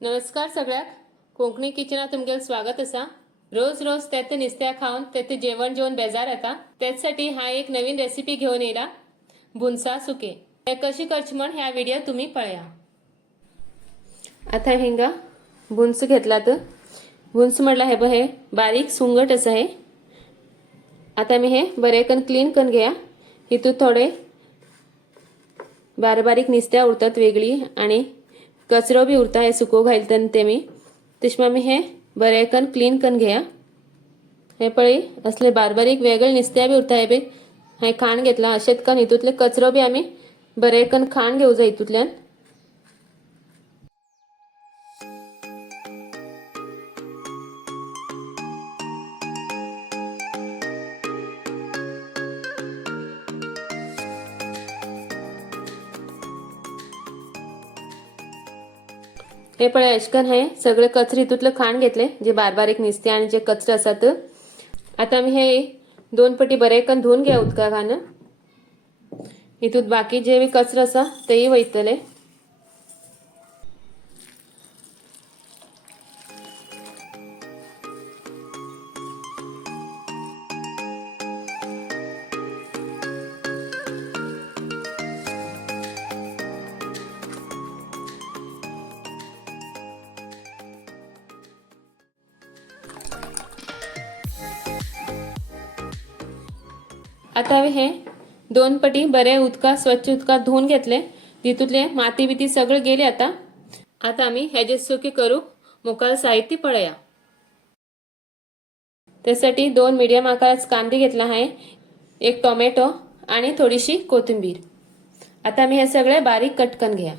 नमस्कार सगळ्याक. कोंकणी किचनात तुमगेलं स्वागत असा. रोज रोज तेथे निस्त्या खाऊन तेथे जेवण जेवण बेजार येता. त्यासाठी हा एक नवीन रेसिपी घेऊन येला, बुनसा सुके. हे कशी करची म्हण ह्या व्हिडिओ तुम्ही पळया. आता हिंगा बुंस घेतला तर बुंस म्हटला हे बघ, हे बारीक सुंगट असं आहे. आता मी हे बरेकन क्लीन करून घ्या. इथून थोडे बारीक निस्त्या उरतात वेगळी आणि कचरो बी उरता. हे सुको घालतन ते मी तिशमा मी हे बरेकन क्लीन करून घ्या. हे पळी असले बारीक वेगळे निस्त्या बी उरता. हे बी हे खाण घेतला अशेत कन हितूतले कचरो बी आम्ही बरेकन खाण घेऊ जा हितूतल्यान. हे पळे अशकन हे सगळे कचरे हितूतले खाण घेतले, जे बारीक निस्ते आणि जे कचरे असतात. आता मी हे दोन पटी बरेकन धुवून घ्या उदका घान. हितूत बाकी जे बी कचरे असा तेही वयतले. आता हे दोन पटी बरे उदका स्वच्छ उदका धुवून घेतले. तितूतले माती बिती सगळे गेले. आता आम्ही ह्याचे सुके करू मुखाल साहित्य पळया. त्यासाठी दोन मीडियम आकाराचा कांदे घेतला आहे, एक टोमॅटो आणि थोडीशी कोथिंबीर. आता मी हे सगळे बारीक कट करून घ्या.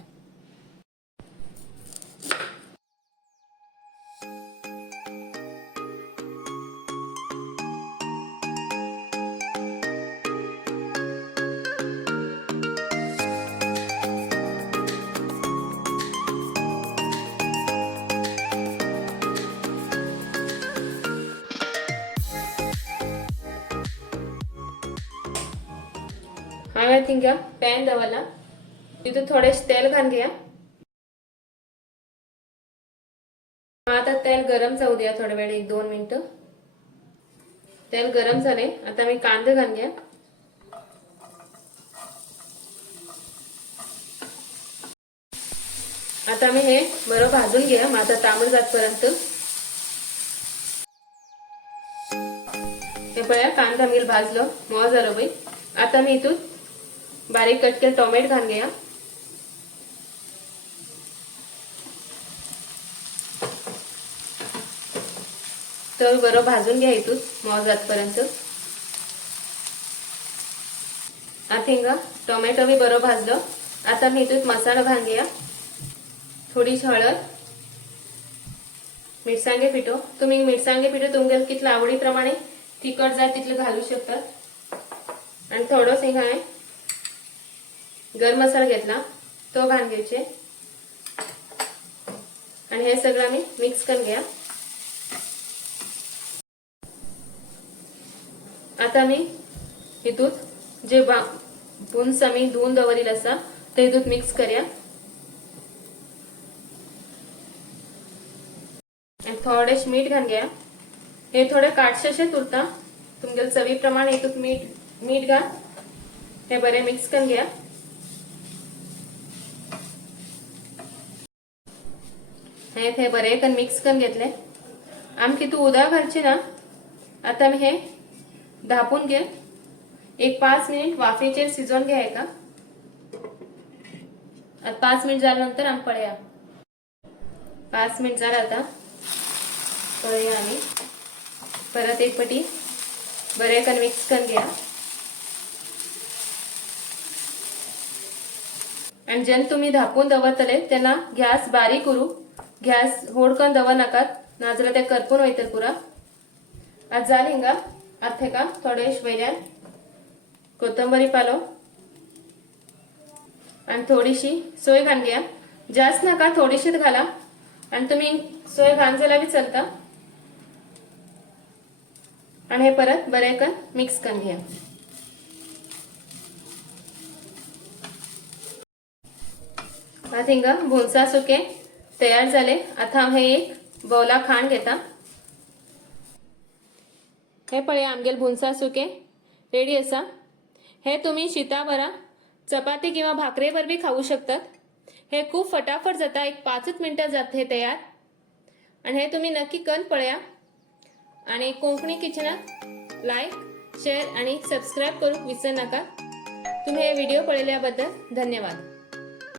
हांवें थिंगा पॅन दवरला. तितून थोडेशे तेल घालून घ्या. आता तेल गरम जाऊ द्या थोडा वेळ, 1-2 मिनिटं. तेल गरम झाले. आता मी कांदे घालून घ्या. आता मी हे बरं भाजून घ्या माझा तांबड जातपर्यंत. हे बघा कांदा मी भाजलं मऊ झालं बाई. आता मी इथून बारीक कट केलेले टोमॅटो घालून घ्या. तर बरं भाजून घ्या इथून मऊ जातपर्यंत. आता हिंगा टोमॅटो बी बरं भाजलं. आता मी इथून मसाला घालून घ्या. थोडीशी हळद, मिरसांगे पिठो. तुम्ही मिरसांगे पिठो तुमच्या कितल्या आवडीप्रमाणे तिखट जाय तिथलं घालू शकतात. आणि थोडंसं हिंगा आहे गरम मसाला घेतला तो घालून घ्यायचे. आणि हे सगळं आम्ही मिक्स करून घ्या. आता मी इथून जे बुंस आम्ही धुवून दवरलेलं असा ते इथून मिक्स करूया. थोडेसे मीठ घालून घ्या. हे थोडे काटशेशे उरता, तुमच्या चवीप्रमाणे इथून मीठ घाल. हे बरे मिक्स करून घ्या. हे बरे कन मिक्स करून घेतले. आमची तू उदा घालची ना. आता मी हे धापून घे. 1-5 मिनिट वाफेचेर शिजवून घ्या. का 5 मिनिट झाल्यानंतर आम्ही पळया. 5 मिनिट झालं. आता पळया आम्ही परत एक पटी बरे कन मिक्स करून घ्या. आणि जेन तुम्ही धापून दवरतले त्यांना गॅस बारीक करू. गॅस होडकन दवर नकात, नाजर ते करपून वयतले पुरा. आज झाली हिंगा. आता का थोडेश वयल्यान कोथिंबीर पालो आणि थोडीशी सोय घालून घ्या. जास्त नका, थोडीशीच घाला. आणि तुम्ही सोय घालून बी चलता. आणि हे परत बरेकन मिक्स करून घ्या. आता हिंगा भुनसा सुके तयार झाले। आता हे एक बौला खाण घेता। हे पळे आमगेल भुंसा सुके रेडी असा। हे तुम्ही शीता बरा चपाती किंवा भाकरेवर बी खाऊ शकतात। हे खूप फटाफट जाता, एक 5 मिनिटात जाते हे तयार। आणि हे तुम्ही नक्की करून पळया। आणि कोंकणी किचनाक लाईक शेअर आणि सबस्क्राईब करूक विसरू नका। तुम्ही हे व्हिडिओ पळयल्याबद्दल धन्यवाद।